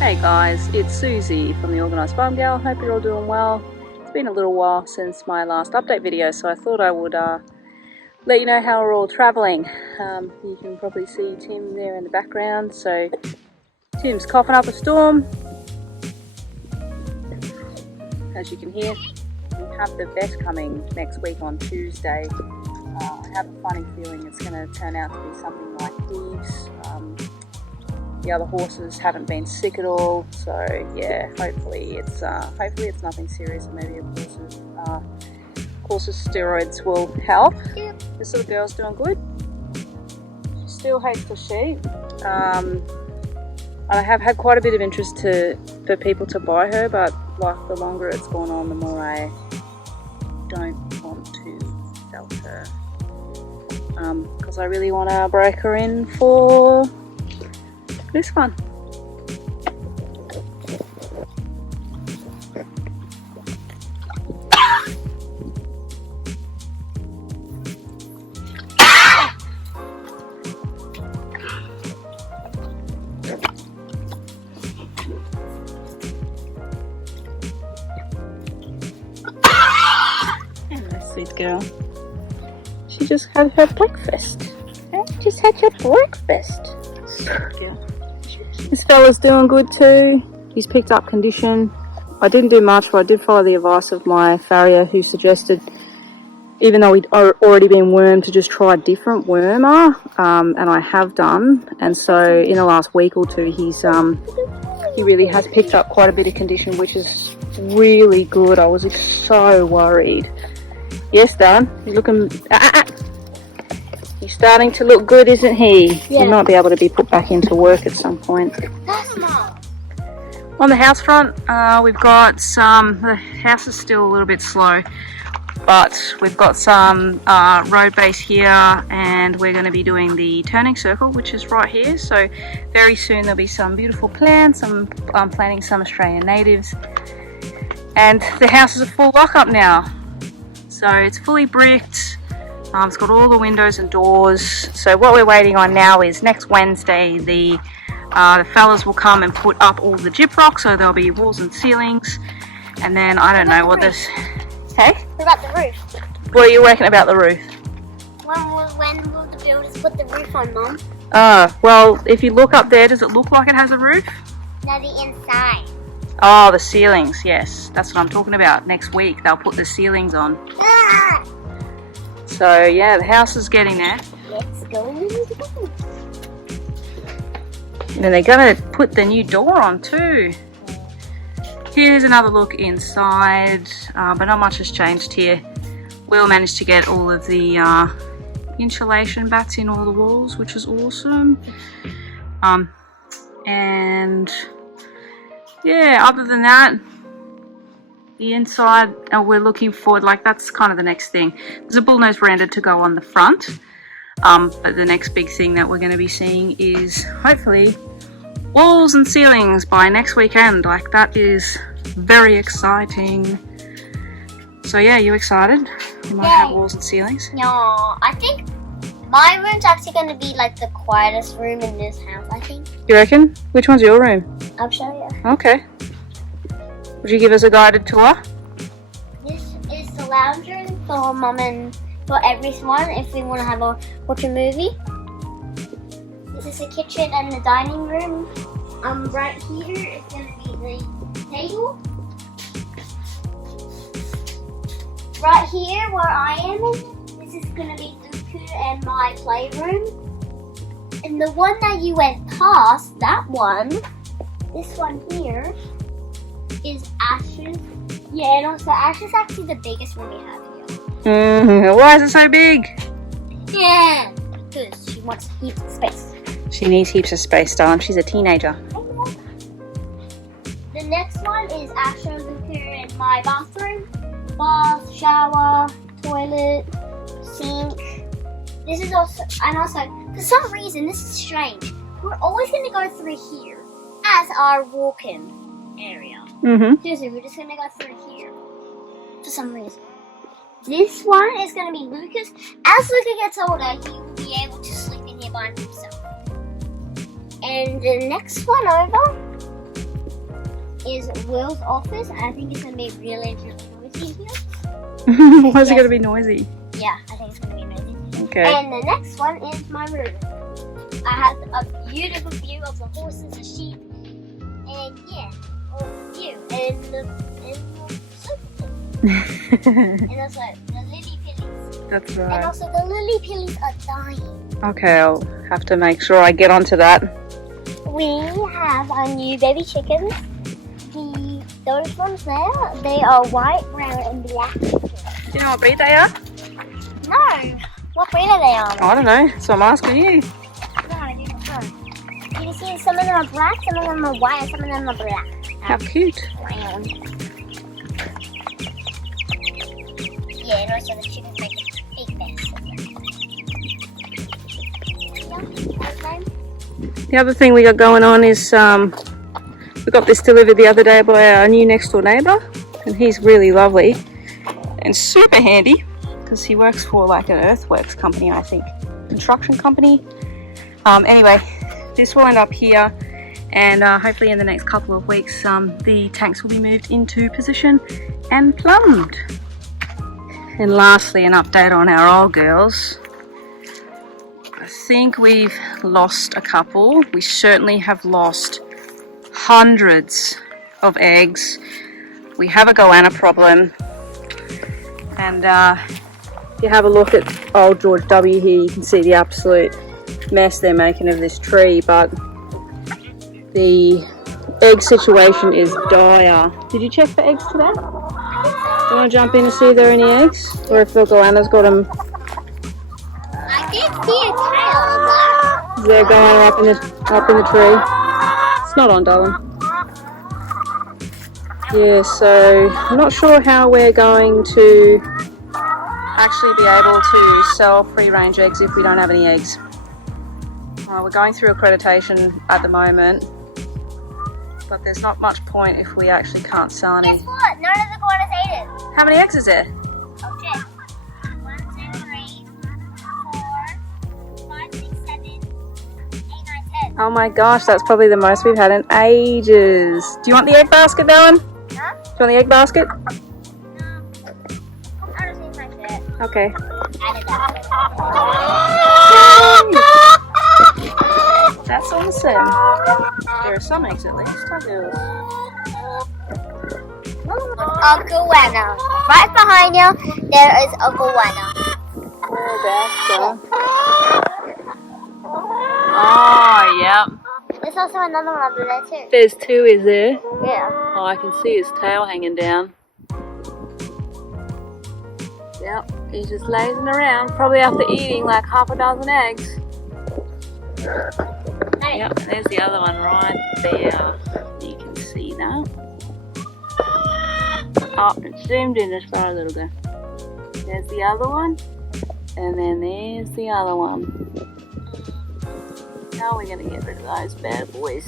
Hey guys, it's Susie from the Organised Farm Gal. Hope you're all doing well. It's been a little while since my last update video, so I thought I would let you know how we're all travelling. You can probably see Tim there in the background. So Tim's coughing up a storm, as you can hear. We have the vet coming next week on Tuesday. I have a funny feeling it's going to turn out to be something like thieves. The other horses haven't been sick at all, so yeah, hopefully it's nothing serious, and maybe a course of steroids will help. This little girl's doing good. She still hates the sheep. I have had quite a bit of interest for people to buy her, but like the longer it's gone on, the more I don't want to sell her, because I really want to break her in for this one. Hello, sweet girl. She just had her breakfast. Just had your breakfast. Sweet girl. This fella's doing good too. He's picked up condition. I didn't do much, but I did follow the advice of my farrier, who suggested, even though he'd already been wormed, to just try a different wormer, and I have done. And so in the last week or two, he really has picked up quite a bit of condition, which is really good. I was so worried. Yes, Dad, he's looking. He's starting to look good, isn't he? Yeah. He might be able to be put back into work at some point. On the house front, we've got the house is still a little bit slow, but we've got some road base here, and we're going to be doing the turning circle, which is right here. So very soon there'll be some beautiful plants. I'm planting some Australian natives, and the house is a full lock-up now. So it's fully bricked. It's got all the windows and doors. So what we're waiting on now is next Wednesday the fellas will come and put up all the gyprock, so there'll be walls and ceilings. And then I don't know what this. Hey? What about the roof? What are you working about the roof? When will the builders put the roof on, Mum? Well, if you look up there, does it look like it has a roof? No, the inside. Oh, the ceilings. Yes, that's what I'm talking about. Next week they'll put the ceilings on. Ah! So yeah, the house is getting there. Let's go. And they're going to put the new door on too. Here's another look inside, but not much has changed here. We'll manage to get all of the insulation bats in all the walls, which is awesome. And yeah, other than that, the inside, we're looking forward, like that's kind of the next thing. There's a bullnose veranda to go on the front, but the next big thing that we're going to be seeing is hopefully walls and ceilings by next weekend. Like that is very exciting. So yeah, you excited? You might have walls and ceilings? No, I think my room's actually going to be like the quietest room in this house, I think. You reckon? Which one's your room? I'll show you. Okay. Would you give us a guided tour? This is the lounge room for Mum and for everyone if we want to watch a movie. This is the kitchen and the dining room. Right here is going to be the table. Right here where I am, this is going to be Luku and my playroom. And the one that you went past, that one, this one here, is Ash's. Yeah, and also Ash is actually the biggest room we have here. Why is it so big? Yeah, because she wants heaps of space. She needs heaps of space, darling. She's a teenager. The next one is Ash and Luca in my bathroom. Bath, shower, toilet, sink. This is also, and also, for some reason, this is strange. We're always going to go through here as our walk-in area. Seriously, we're just going to go through here for some reason. This one is going to be Lucas. As Luca gets older, he will be able to sleep in here by himself. And the next one over is Will's office, and I think it's gonna be really, really noisy here. Why is it going to be noisy? Yeah, I think it's gonna be noisy. Okay. And the next one is my room. I have a beautiful view of the horses, the sheep, and yeah, you and the and also the lily pillies. That's And right. also the lily pillies are dying. Okay, I'll have to make sure I get onto that. We have our new baby chickens. Those ones there, they are white, brown, and black. Do you know what breed they are? No. What breed are they on? I don't know, so I'm asking you. No, I don't know. You can see some of them are black, some of them are white, and some of them are black. How cute. Brown. Yeah, and also the chickens make a big mess. The other thing we got going on is we got this delivered the other day by our new next door neighbour, and he's really lovely and super handy because he works for like an earthworks company, I think, construction company. Anyway, this will end up here, and hopefully in the next couple of weeks the tanks will be moved into position and plumbed. And lastly, an update on our old girls. I think we've lost a couple. We certainly have lost hundreds of eggs. We have a goanna problem, and if you have a look at old George W here, you can see the absolute mess they're making of this tree. But the egg situation is dire. Did you check for eggs today? Do you want to jump in and see if there are any eggs, or if the goanna's got them? I did see a tail. Is there a goanna up in the tree? It's not on, darling. Yeah, so I'm not sure how we're going to actually be able to sell free-range eggs if we don't have any eggs. We're going through accreditation at the moment, but there's not much point if we actually can't sell any. Guess what? None of the goannas ate it. How many eggs is there? Okay. 1, 2, 3, 4, 5, 6, 7, 8, 9, 10. Oh my gosh, that's probably the most we've had in ages. Do you want the egg basket, Darren? Huh? Do you want the egg basket? No. I don't see my shirt. Okay. Added that. That's awesome. There are some eggs at least. A goanna. Right behind you, there is a goanna. Oh, yeah. There's also another one over there too. There's two, is there? Yeah. Oh, I can see his tail hanging down. Yep, he's just lazing around, probably after eating like half a dozen eggs. Hey. Yep, there's the other one right there. You can see that. Oh, it zoomed in as far as it'll go. There's the other one, and then there's the other one. How are we going to get rid of those bad boys?